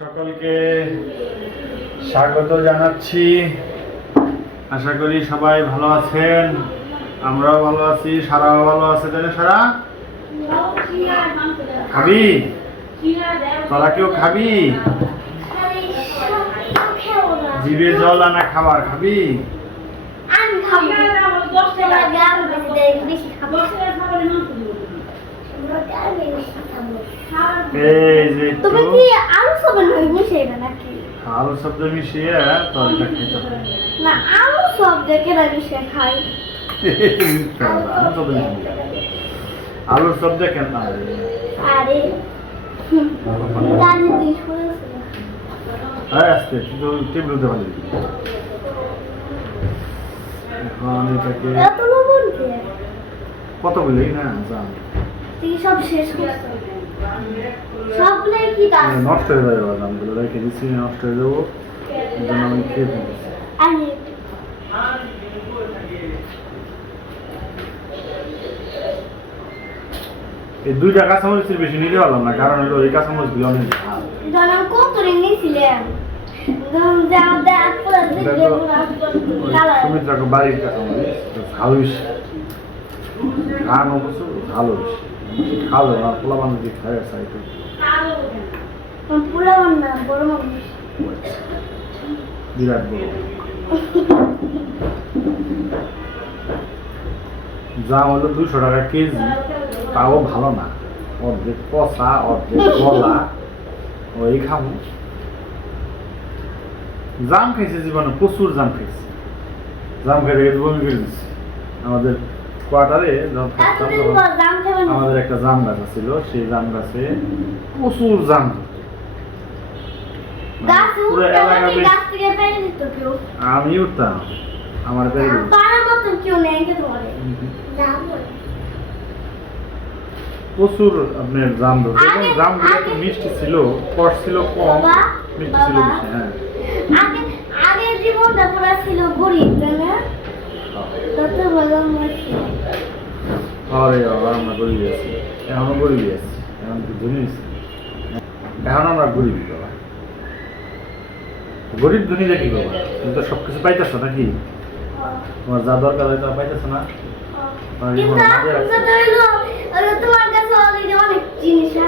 সকলকে স্বাগত জানাচ্ছি। আশা করি সবাই ভালো আছেন। আমরাও ভালো আছি সারাও ভালো আছে তাই না সারা? খাবি? তোরা কেউ খাবি? জিভে জল আনা খাবার খাবি? আমি খাব তোমার গ্রাম বেশি খাব এই যে একটু তুমি কি আলু সবেন মিশাইবে নাকি? আলু শব্দ মিশিয়ে তরকা খেতে না আলু সব দেখে না মিশিয়ে খাই। শব্দ আলুর শব্দ কেন না আরে জানি তুই শুনেছিস। হ্যাঁ আসতে কিন্তু টেবিল পারি এখন এটাকে কত বলি? না জান তুই সব শেষ করছিস সবগুলাই কি দাস নষ্ট হয়ে যাবে এবার দামগুলো। রেখে দিচ্ছি নষ্ট হয়ে যাব। জন্য আমি খেয়ে ফেলেছি। আমি এই দুইটা কাঁচামরিচের বেশি নিতে পারলাম না কারণ হলো এই কাঁচামরিচগুলো অনেক ঝাল। কত করে নিয়েছিলাম সুমিত্রাকে বাড়ির কাঁচামরিচ ঝাল বেশি অবশ্য বেশি খাওয়া না পোলা বান্ধব দিয়ে খাই আসা একটু না বড় মানুষ। বিরাট বড়। যা হলো দুশো টাকা কেজি তাও ভালো না। অর্ধেক পচা অর্ধেক গলা ওই খাব জাম খাইছে জীবনে প্রচুর জাম খাইছে। জাম খেতে বমি করে দিচ্ছে আমাদের কোয়ার্টারে যখন থাকতাম তখন আমাদের একটা জাম গাছ ছিল সেই জাম গাছে প্রচুর জাম। মানে আমি উঠতাম আমার বলে। প্রচুর আপনার জাম ধরতো এবং জামগুলো এত মিষ্টি ছিল কষ ছিল কম মিষ্টি ছিল বেশি হ্যাঁ। আগে জীবনটা পুরো ছিল গরিব তাই না? তত ভালো মরছি আরে বাবা আমরা গরিবই আছি। এখনও গরিবই আছি। এখন তো ধনী হয়েছি। এখন আমরা গরিবই বাবা গরিব ধনী দেখি বাবা। তুমি তো সব কিছু পাইতেছো নাকি? তোমার যা দরকার হয় তা পাইতেছো না? তোমার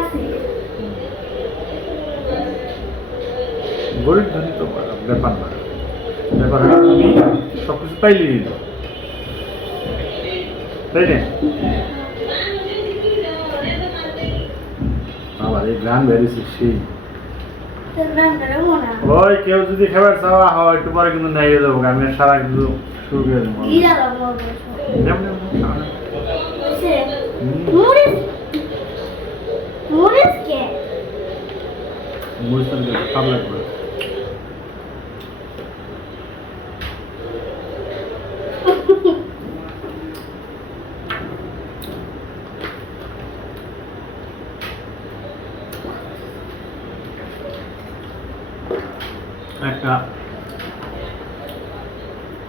আছে গরিব ধনী তো ব্যাপার না। ব্যাপার তুমি সব কিছু পাইলেই দিল তাই না আবার এই গান বেরিয়েছে সেই তোর রান্নাটা ওই কেউ যদি খাবার চাওয়া হয় একটু পরে কিন্তু নেই দেবো আমি সারা কিন্তু শুরু করে দেবো। কে? লাগবে একটা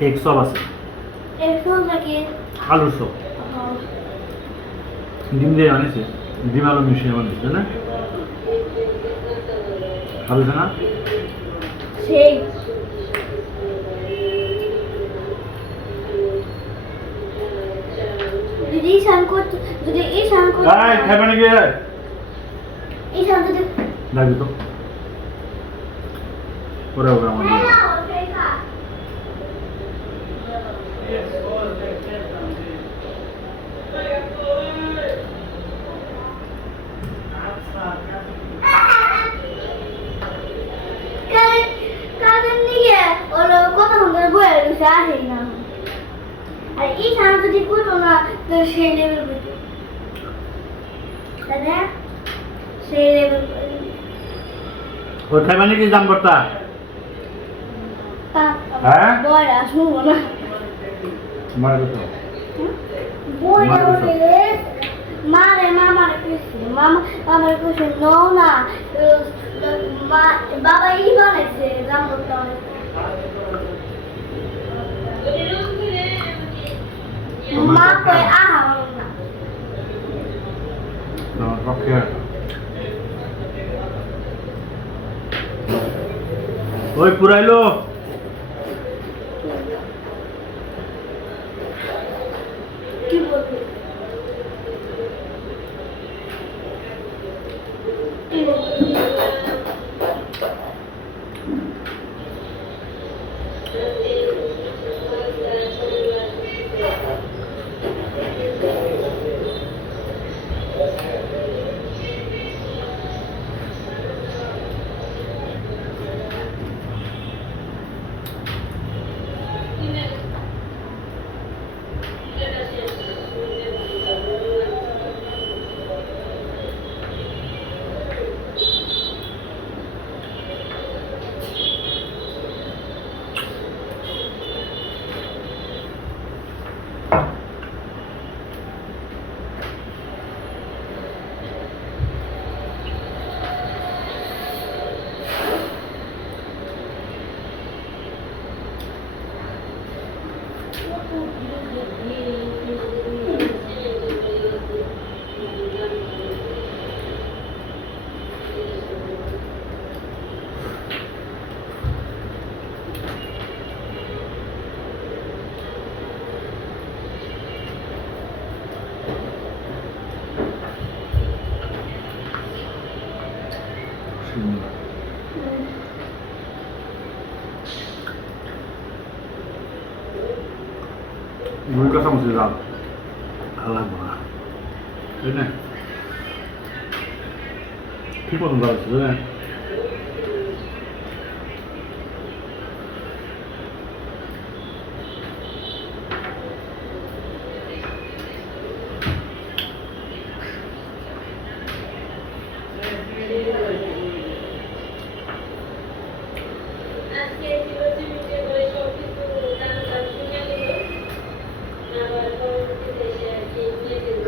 এক সব আছে? আলুর সব। ডিম দিয়ে আনিছে ডিম আলু মিশিয়ে বানিয়েছে না? খাবে না সেই। যদি করতে করতে এই খাবে নাকি? ঈশান যদি লাগবে তো। ওরে ওরে দিয়ে দাও। কাজের নিয়ে ওর কথা বলতে না আর ঈশান যদি করতো না তো সেই লেভেল করতো? সেই লেভেল করতা হ্যাঁ? বয় আসব না। মার কত বই মার মারে মামারে কইছে মামা নাও না। বাবা ই বানাইছে জামরুলটা বানাইছে। মা কয় আহা বানাবো না আমার পক্ষে ওই পুরাইলো কি মুই কথা বলছি রাত ভালো লাগবো না ঠিক মতন দাঁড়াচ্ছে তাই না আজকে চিরজীবীকে করে সব কিছু গান গান শুনে নিল আবার পরবর্তীতে এসে আর কি নিয়ে দিল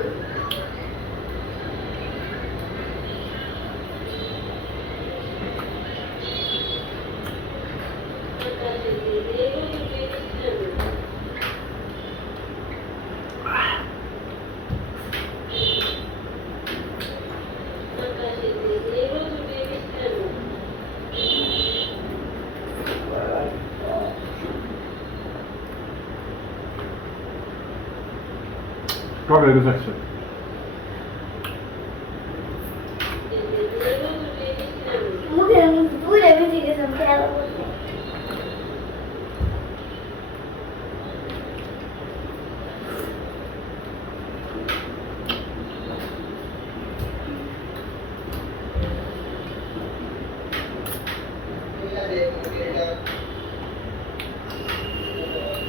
টক হয়ে গেছে একশো মুখে পুরে বেঁচে গেছিলাম খেলা করতে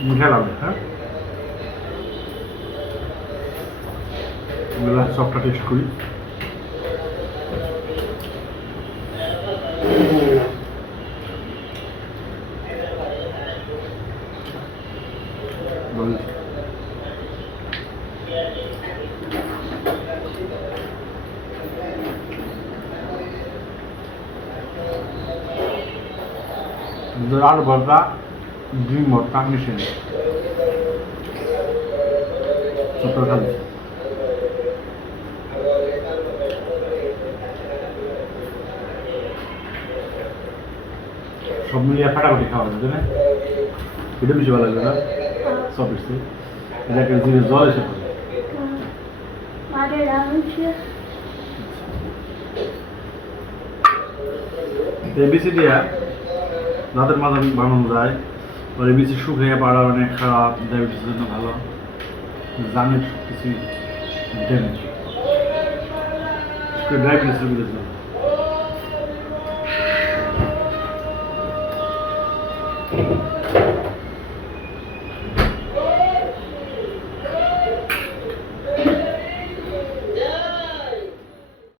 মিঠা লাগবে এগুলো সবটা টেস্ট করি। আলু ভর্তা ডিম ভর্তা মিশে ছোট্ট খালি। সব মিলিয়ে ফাটাফাটি খাওয়া যাবে না? এটা বেশি ভালো লাগবে না? সব বেশি। এটাকে জিনিস জল এসে পড়ে। মাঠে রান্না এবিসি দিয়া দাঁতের মাথা বানানো যায়। আর এবিসি শুকিয়ে পাড়া অনেক খারাপ ডায়াবেটিসের জন্য ভালো। জানের কিছু ড্যামেজ ডায়াবেটিসের বিরুদ্ধে